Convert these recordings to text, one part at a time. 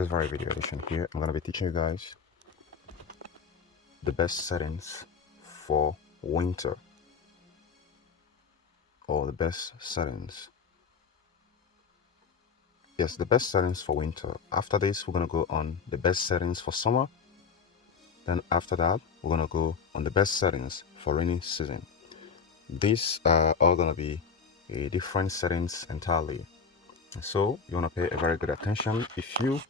this very video edition here, I'm going to be teaching you guys the best settings for winter, or the best settings. Yes, the best settings for winter. After this, we're going to go on the best settings for summer. Then after that, we're going to go on the best settings for rainy season. These are all going to be different settings entirely. So you want to pay a very good attention. If you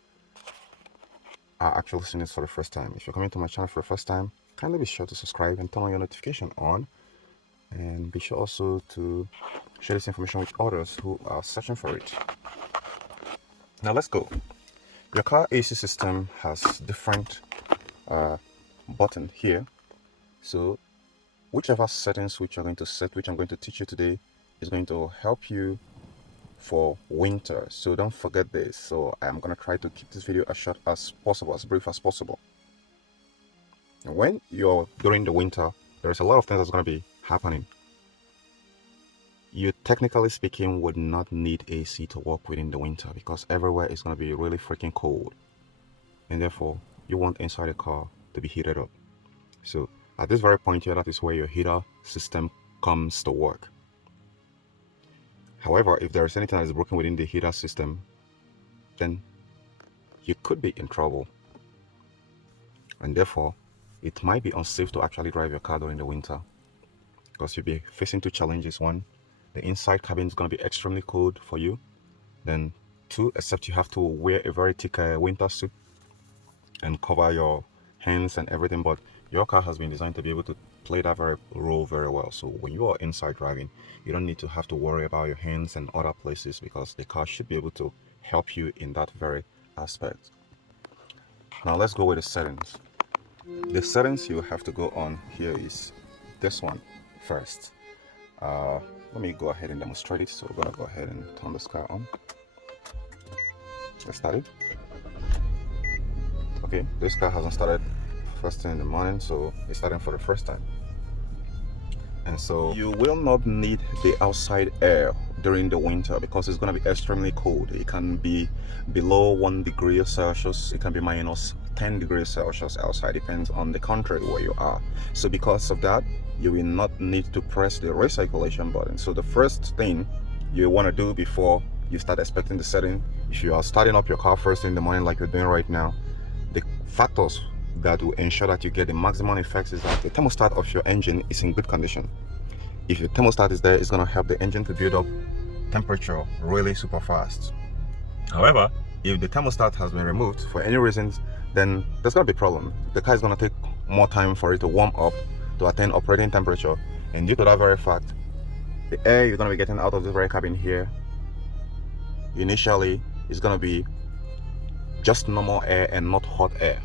are actually seeing this for the first time, if you're coming to my channel for the first time, kindly be sure to subscribe and turn on your notification on, and be sure also to share this information with others who are searching for it. Now let's go. Your car AC system has different button here, so whichever settings which you're going to set, which I'm going to teach you today, is going to help you for winter. So don't forget this. So I'm going to try to keep this video as short as possible, as brief as possible. And when you're during the winter, there's a lot of things that's going to be happening. You, technically speaking, would not need AC to work within the winter because everywhere is going to be really freaking cold, and therefore you want inside the car to be heated up. So at this very point here, that is where your heater system comes to work. However, if there is anything that is broken within the heater system, then you could be in trouble, and therefore it might be unsafe to actually drive your car during the winter, because you'll be facing two challenges. One, the inside cabin is going to be extremely cold for you. Then two, except you have to wear a very thick winter suit and cover your hands and everything, but your car has been designed to be able to play that role very well. So when you are inside driving, you don't need to have to worry about your hands and other places, because the car should be able to help you in that very aspect. Now let's go with the settings. The settings you have to go on here is this one first. Let me go ahead and demonstrate it. So we're gonna go ahead and turn this car on. Let's start it. Okay, this car hasn't started first thing in the morning, so it's starting for the first time. And so you will not need the outside air during the winter because it's going to be extremely cold. It can be below 1 degree Celsius, it can be minus 10 degrees Celsius outside, depends on the country where you are. So because of that, you will not need to press the recirculation button. So the first thing you want to do before you start expecting the setting, if you are starting up your car first in the morning like you're doing right now, the factors that will ensure that you get the maximum effects is that the thermostat of your engine is in good condition. If your thermostat is there, it's going to help the engine to build up temperature really super fast. However, if the thermostat has been removed for any reasons, then there's going to be a problem. The car is going to take more time for it to warm up to attain operating temperature, and due to that very fact, the air you're going to be getting out of this very cabin here initially is going to be just normal air and not hot air.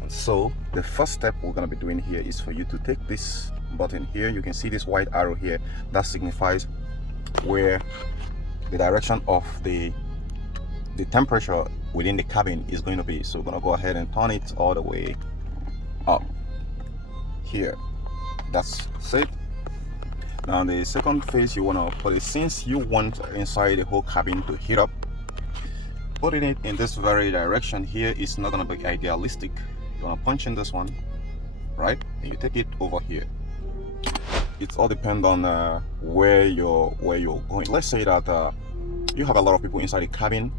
And so the first step we're going to be doing here is for you to take this button here. You can see this white arrow here that signifies where the direction of the temperature within the cabin is going to be. So we're going to go ahead and turn it all the way up here. That's it. Now the second phase you want to put it, since you want inside the whole cabin to heat up, putting it in this very direction here is not going to be idealistic. You want to punch in this one, right, and you take it over here. It all depends on where you're going. Let's say that you have a lot of people inside the cabin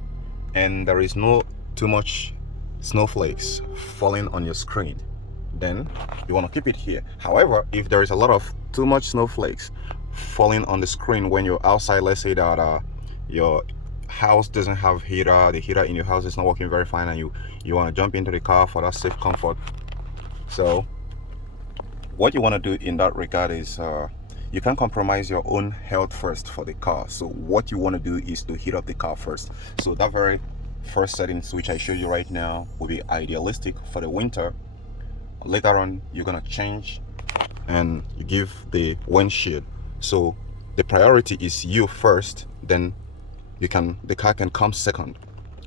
and there is no too much snowflakes falling on your screen, then you want to keep it here. However, if there is a lot of too much snowflakes falling on the screen when you're outside, let's say that your house doesn't have heater, the heater in your house is not working very fine, and you want to jump into the car for that safe comfort. So what you want to do in that regard is you can compromise your own health first for the car. So what you want to do is to heat up the car first. So that very first settings which I showed you right now will be idealistic for the winter. Later on you're gonna change and you give the windshield. So the priority is you first, then the car can come second.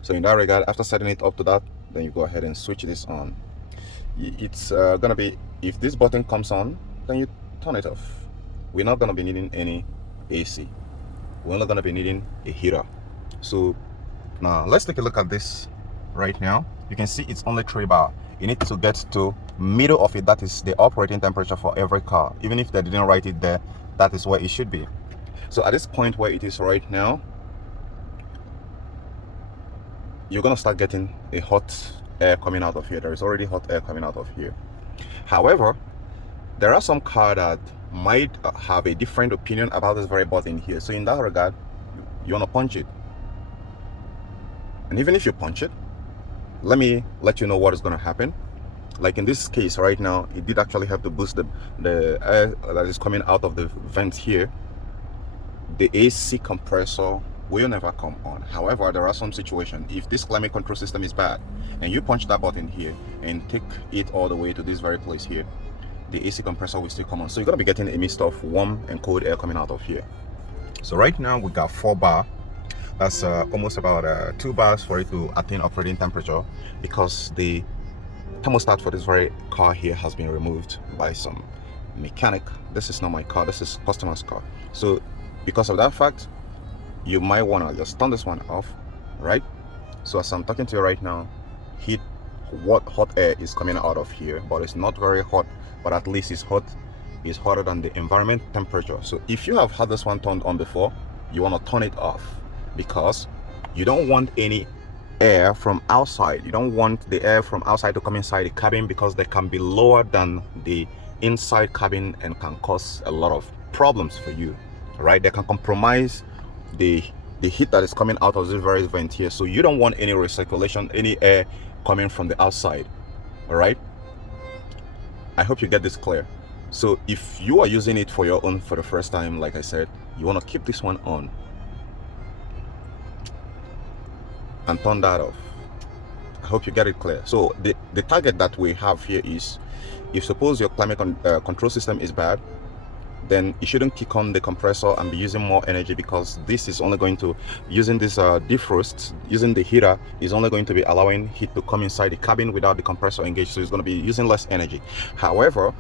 So in that regard, after setting it up to that, then you go ahead and switch this on. It's gonna be, if this button comes on, then you turn it off. We're not gonna be needing any AC. We're only gonna be needing a heater. So now let's take a look at this right now, you can see it's only 3 bar. You need to get to middle of it. That is the operating temperature for every car. Even if they didn't write it there, that is where it should be. So at this point where it is right now, you're gonna start getting a hot air coming out of here. There is already hot air coming out of here. However, there are some cars that might have a different opinion about this very button here. So in that regard, you want to punch it. And even if you punch it, let me let you know what is going to happen. Like in this case right now, it did actually have to boost the air that is coming out of the vent here. The AC compressor will never come on. However, there are some situations, if this climate control system is bad and you punch that button here and take it all the way to this very place here, the AC compressor will still come on. So you're going to be getting a mist of warm and cold air coming out of here. So right now we got 4 bar. That's almost about 2 bars for it to attain operating temperature, because the thermostat for this very car here has been removed by some mechanic. This is not my car, this is customer's car. So because of that fact, you might want to just turn this one off, right? So as I'm talking to you right now, hot air is coming out of here, but it's not very hot, but at least it's hot. It's hotter than the environment temperature. So if you have had this one turned on before, you want to turn it off, because you don't want any air from outside. You don't want the air from outside to come inside the cabin, because they can be lower than the inside cabin and can cause a lot of problems for you, right? They can compromise the heat that is coming out of this very vent here. So you don't want any recirculation, any air coming from the outside. All right, I hope you get this clear. So if you are using it for your own for the first time, like I said, you want to keep this one on and turn that off. I hope you get it clear. So the target that we have here is, if suppose your climate control system is bad, then you shouldn't kick on the compressor and be using more energy, because this is only going to, using this defrost, using the heater is only going to be allowing heat to come inside the cabin without the compressor engaged. So it's going to be using less energy. However,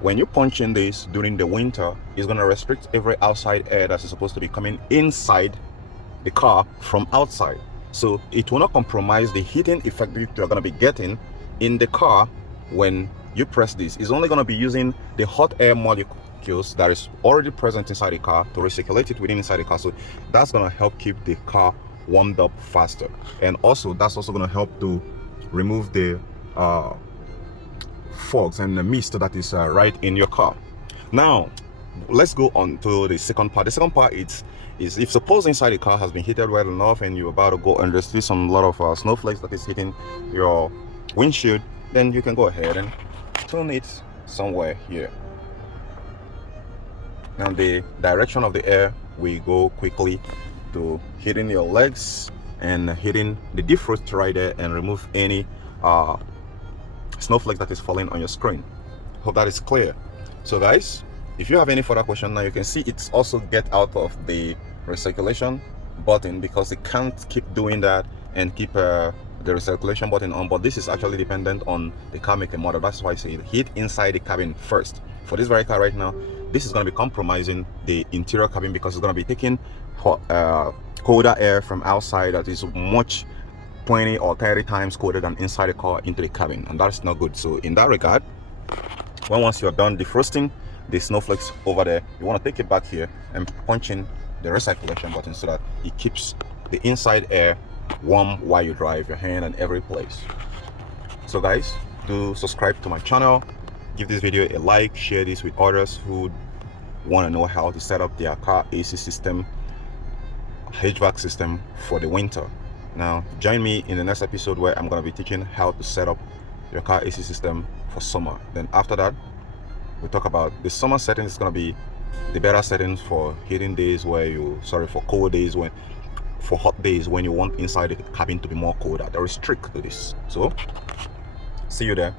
when you punch in this during the winter, it's going to restrict every outside air that is supposed to be coming inside the car from outside. So it will not compromise the heating effect that you're going to be getting in the car when you press this. It's only going to be using the hot air molecules that is already present inside the car to recirculate it within inside the car. So that's going to help keep the car warmed up faster. And also that's also going to help to remove the fogs and the mist that is right in your car. Now let's go on to the second part. The second part is if suppose inside the car has been heated well enough and you're about to go and there's still some lot of snowflakes that is hitting your windshield, then you can go ahead and tune it somewhere here. Now the direction of the air will go quickly to hitting your legs and hitting the defrost right there and remove any snowflake that is falling on your screen. Hope that is clear. So guys, if you have any further question, now you can see it's also get out of the recirculation button, because it can't keep doing that and keep the recirculation button on. But this is actually dependent on the car make and model. That's why I say heat inside the cabin first. For this very car right now, this is going to be compromising the interior cabin, because it's going to be taking colder air from outside that is much 20 or 30 times colder than inside the car into the cabin, and that's not good. So in that regard, once you're done defrosting the snowflakes over there, you want to take it back here and punch in the recirculation button so that it keeps the inside air warm while you drive your hand and every place. So guys, do subscribe to my channel, give this video a like, share this with others who want to know how to set up their car AC system, HVAC system for the winter. Now join me in the next episode where I'm going to be teaching how to set up your car AC system for summer. Then after that, we talk about the summer settings. It's going to be the better settings for heating days for cold days, for hot days when you want inside the cabin to be more colder. There is trick to this. So see you there.